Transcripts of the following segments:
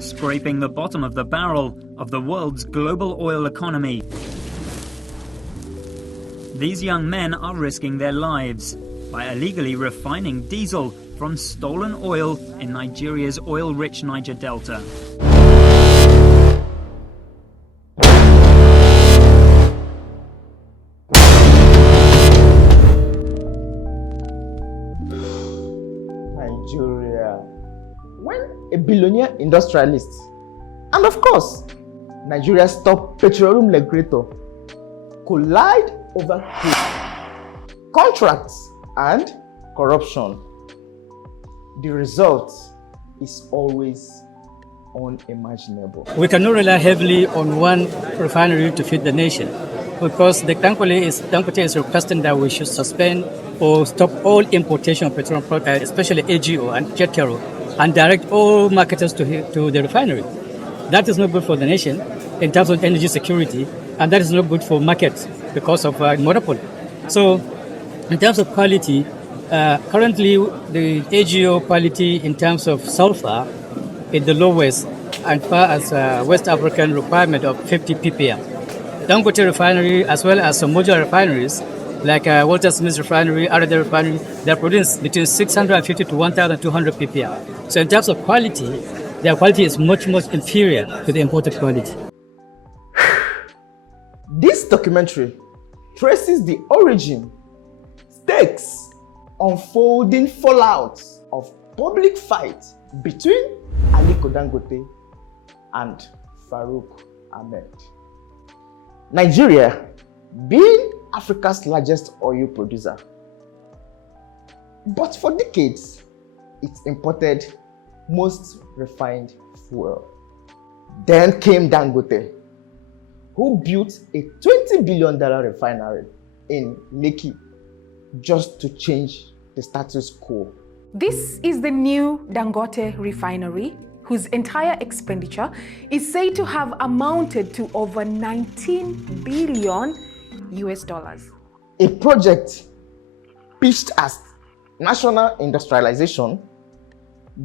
scraping the bottom of the barrel of the world's global oil economy. These young men are risking their lives by illegally refining diesel from stolen oil in Nigeria's oil-rich Niger Delta. Nigeria. When a billionaire industrialist, and of course, Nigeria's top petroleum regulator, collide over contracts and corruption, the result is always unimaginable. We cannot rely heavily on one refinery to feed the nation, because the Dangote is requesting that we should suspend or stop all importation of petroleum products, especially AGO and jet kero, and direct all marketers to the refinery. That is not good for the nation in terms of energy security, and that is not good for markets because of monopoly. So, in terms of quality, currently the AGO quality in terms of sulfur is the lowest, as far as West African requirement of 50 ppm. Dangote Refinery, as well as some modular refineries like Walter Smith Refinery, Arada Refinery, they produce between 650 to 1,200 ppm. So in terms of quality, their quality is much, much inferior to the imported quality. This documentary traces the origin, stakes, unfolding fallouts of public fight between Aliko Dangote and Farouk Ahmed. Nigeria, being Africa's largest oil producer, but for decades, it imported most refined fuel. Then came Dangote, who built a $20 billion refinery in Lekki just to change the status quo. This is the new Dangote Refinery, whose entire expenditure is said to have amounted to over 19 billion US dollars. A project pitched as national industrialization,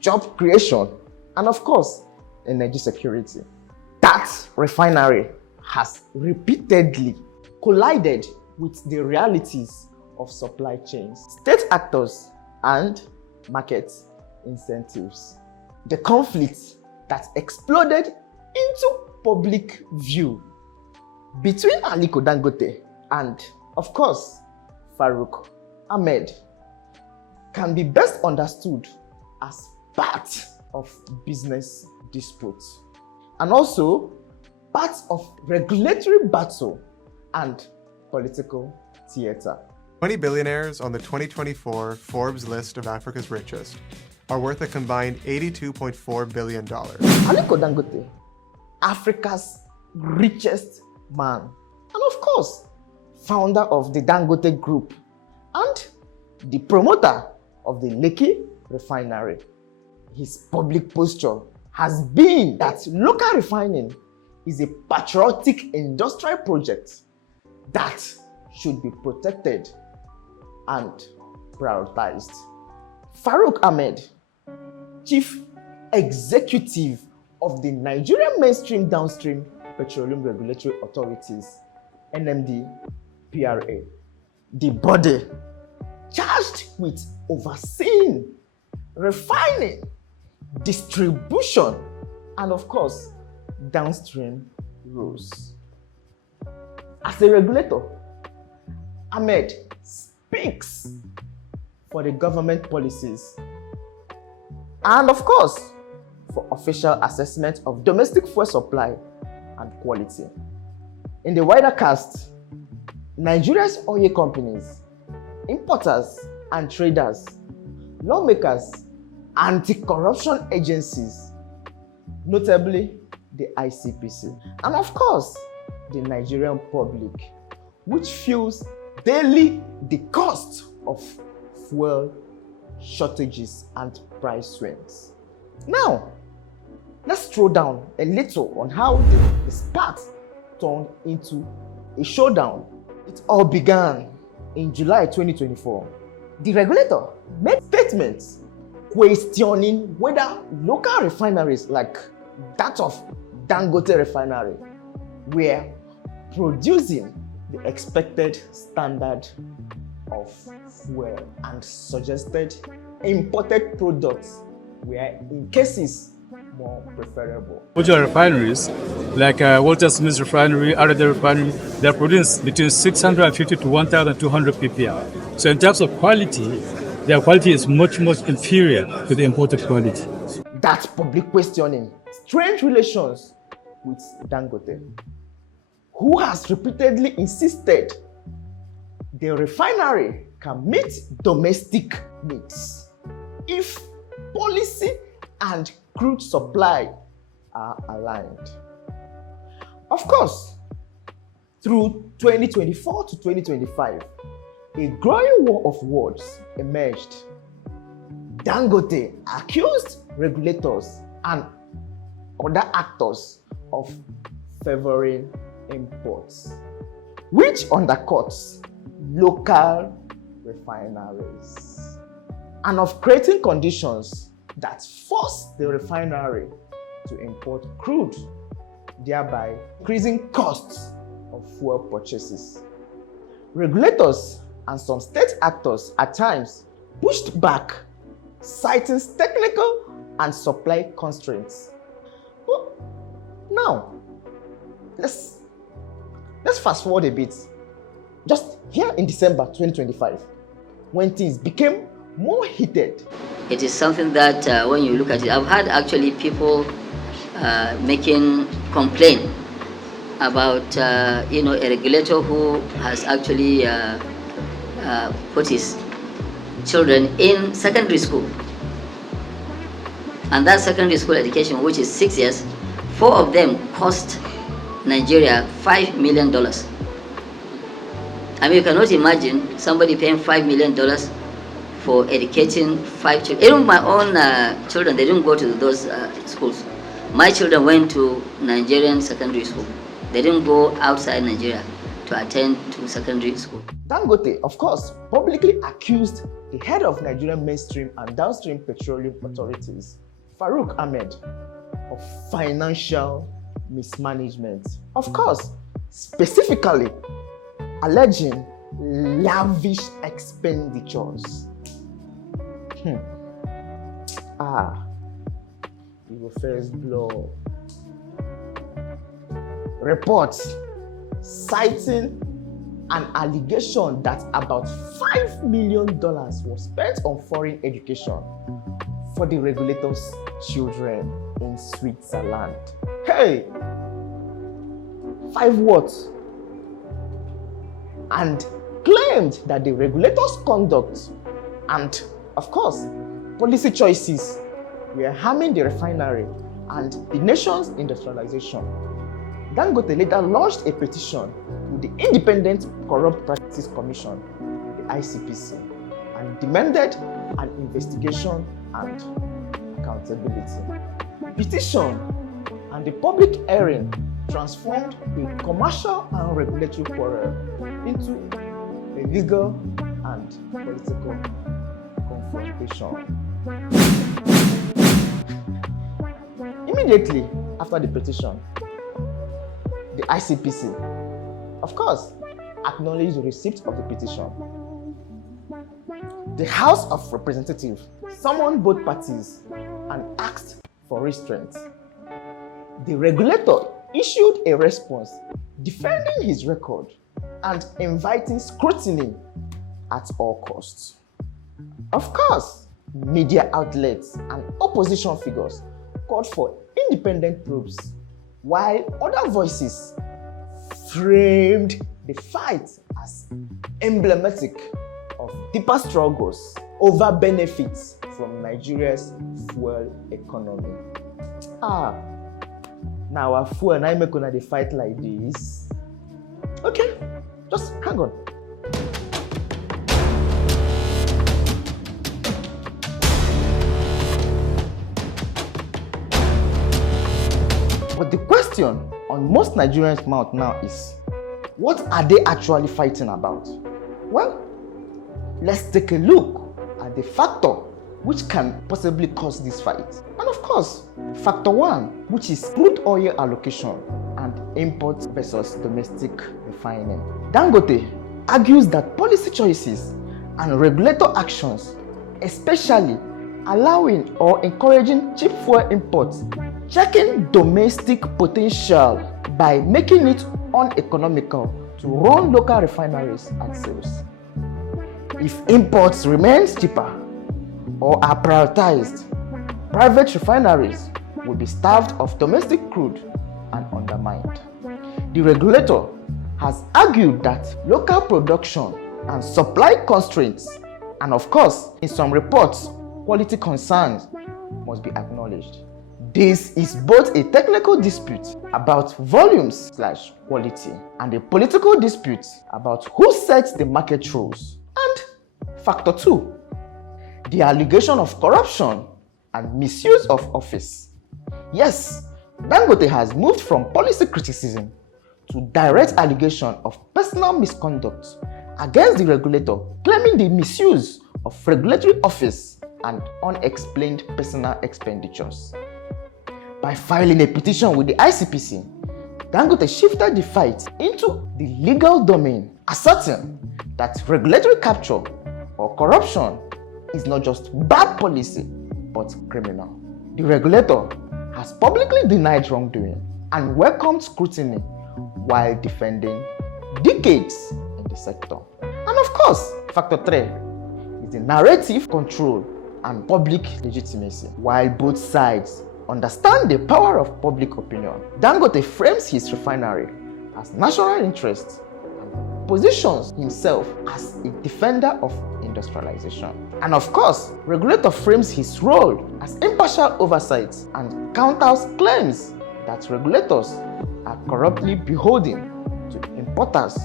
job creation, and of course, energy security. That refinery has repeatedly collided with the realities of supply chains, state actors, and market incentives. The conflict that exploded into public view between Aliko Dangote and, of course, Farouk Ahmed can be best understood as part of business disputes and also part of regulatory battle and political theater. 20 billionaires on the 2024 Forbes list of Africa's richest are worth a combined $82.4 billion. Aliko Dangote, Africa's richest man, and of course, founder of the Dangote Group and the promoter of the Lekki Refinery. His public posture has been that local refining is a patriotic industrial project that should be protected and prioritized. Farouk Ahmed, Chief Executive of the Nigerian Mainstream Downstream Petroleum Regulatory Authorities, NMDPRA, the body charged with overseeing refining, distribution, and of course, downstream rules. As a regulator, Ahmed speaks for the government policies and of course, for official assessment of domestic fuel supply and quality. In the wider cast, Nigeria's oil companies, importers and traders, lawmakers, anti-corruption agencies, notably the ICPC, and of course, the Nigerian public, which feels daily the cost of fuel shortages and price swings. Now, let's throw down a little on how the spat turned into a showdown. It all began in July 2024. The regulator made statements questioning whether local refineries like that of Dangote Refinery were producing the expected standard of fuel, and suggested imported products were in cases more preferable. Major refineries like Walter Smith's refinery, RD refinery, they produce between 650 to 1,200 ppm. So in terms of quality, their quality is much inferior to the imported quality. That's public questioning strange relations with Dangote, who has repeatedly insisted the refinery can meet domestic needs if policy and crude supply are aligned. Of course, through 2024 to 2025, a growing war of words emerged. Dangote accused regulators and other actors of favoring imports, which undercuts local refineries, and of creating conditions that force the refinery to import crude, thereby increasing costs of fuel purchases. Regulators and some state actors at times pushed back, citing technical and supply constraints. But now, let's fast forward a bit. Just here in December 2025, when things became more heated. It is something that when you look at it, I've had actually people making complaint about a regulator who has actually put his children in secondary school, and that secondary school education, which is 6 years, 4 of them cost Nigeria $5 million. I mean, you cannot imagine somebody paying $5 million for educating 5 children. Even my own children, they didn't go to those schools. My children went to Nigerian secondary school. They didn't go outside Nigeria to attend to secondary school. Dangote, of course, publicly accused the head of Nigerian mainstream and downstream petroleum authorities, Farouk Ahmed, of financial mismanagement. Of course, specifically alleging lavish expenditures. You will first blow. Reports citing an allegation that about $5 million was spent on foreign education for the regulator's children in Switzerland. Hey! 5 what? And claimed that the regulator's conduct and, of course, policy choices were harming the refinery and the nation's industrialization. Dangote later launched a petition with the Independent Corrupt Practices Commission, the ICPC, and demanded an investigation and accountability. Petition and the public hearing transformed a commercial and regulatory quarrel into a legal and political confrontation. Immediately after the petition, the ICPC, of course, acknowledged the receipt of the petition. The House of Representatives summoned both parties and asked for restraint. The regulator issued a response defending his record and inviting scrutiny at all costs. Of course, media outlets and opposition figures called for independent probes, while other voices framed the fight as emblematic of deeper struggles over benefits from Nigeria's fuel economy. Now our fuel and I make una dey fight like this. Okay, just hang on. But the question on most Nigerians' mouth now is, what are they actually fighting about? Well, let's take a look at the factor which can possibly cause this fight. And of course, factor 1, which is crude oil allocation and import versus domestic refining. Dangote argues that policy choices and regulator actions, especially allowing or encouraging cheap fuel imports, checking domestic potential by making it uneconomical to run local refineries and sales. If imports remain cheaper or are prioritized, private refineries will be starved of domestic crude and undermined. The regulator has argued that local production and supply constraints, and of course, in some reports, quality concerns must be acknowledged. This is both a technical dispute about volumes/quality and a political dispute about who sets the market rules. And factor 2, the allegation of corruption and misuse of office. Yes, Dangote has moved from policy criticism to direct allegation of personal misconduct against the regulator, claiming the misuse of regulatory office and unexplained personal expenditures. By filing a petition with the ICPC, Dangote shifted the fight into the legal domain, asserting that regulatory capture or corruption is not just bad policy, but criminal. The regulator has publicly denied wrongdoing and welcomed scrutiny while defending decades in the sector. And of course, factor 3 is the narrative control and public legitimacy. While both sides understand the power of public opinion, Dangote frames his refinery as national interest and positions himself as a defender of industrialization. And of course, regulator frames his role as impartial oversight and counters claims that regulators are corruptly beholden to importers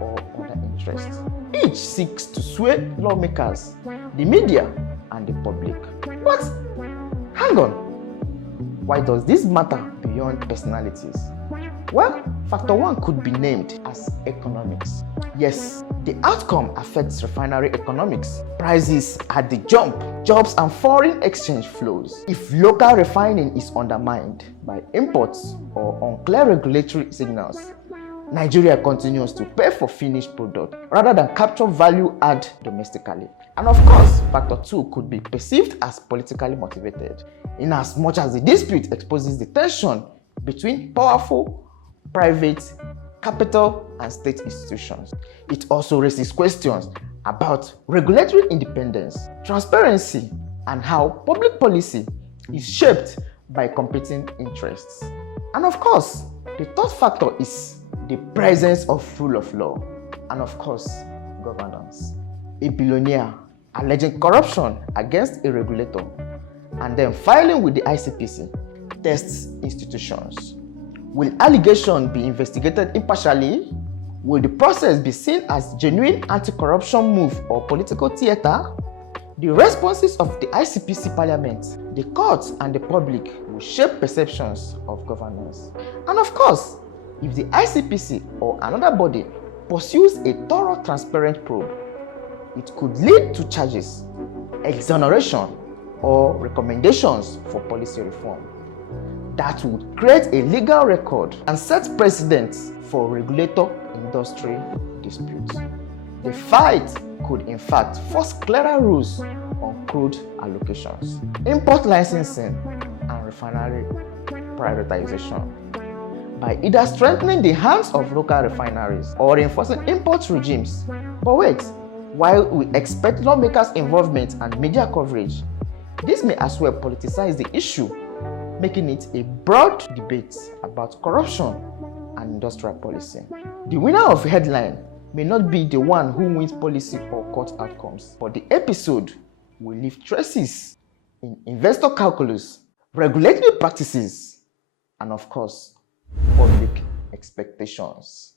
or other interests. Each seeks to sway lawmakers, the media, and the public. But hang on, why does this matter beyond personalities? Well, factor 1 could be named as economics. Yes, the outcome affects refinery economics. Prices at the jump, jobs and foreign exchange flows. If local refining is undermined by imports or unclear regulatory signals, Nigeria continues to pay for finished product rather than capture value add domestically. And of course, factor 2 could be perceived as politically motivated, in as much as the dispute exposes the tension between powerful private, capital, and state institutions. It also raises questions about regulatory independence, transparency, and how public policy is shaped by competing interests. And of course, the third factor is the presence of rule of law, and of course, governance. A billionaire alleging corruption against a regulator and then filing with the ICPC tests institutions. Will allegations be investigated impartially? Will the process be seen as genuine anti-corruption move or political theater? The responses of the ICPC Parliament, the courts, and the public will shape perceptions of governance. And of course, if the ICPC or another body pursues a thorough, transparent probe, it could lead to charges, exoneration, or recommendations for policy reform. That would create a legal record and set precedents for regulator-industry disputes. The fight could in fact force clearer rules on crude allocations, import licensing, and refinery privatization by either strengthening the hands of local refineries or enforcing import regimes. But wait, while we expect lawmakers' involvement and media coverage, this may as well politicize the issue, making it a broad debate about corruption and industrial policy. The winner of a headline may not be the one who wins policy or court outcomes, but the episode will leave traces in investor calculus, regulatory practices, and of course, public expectations.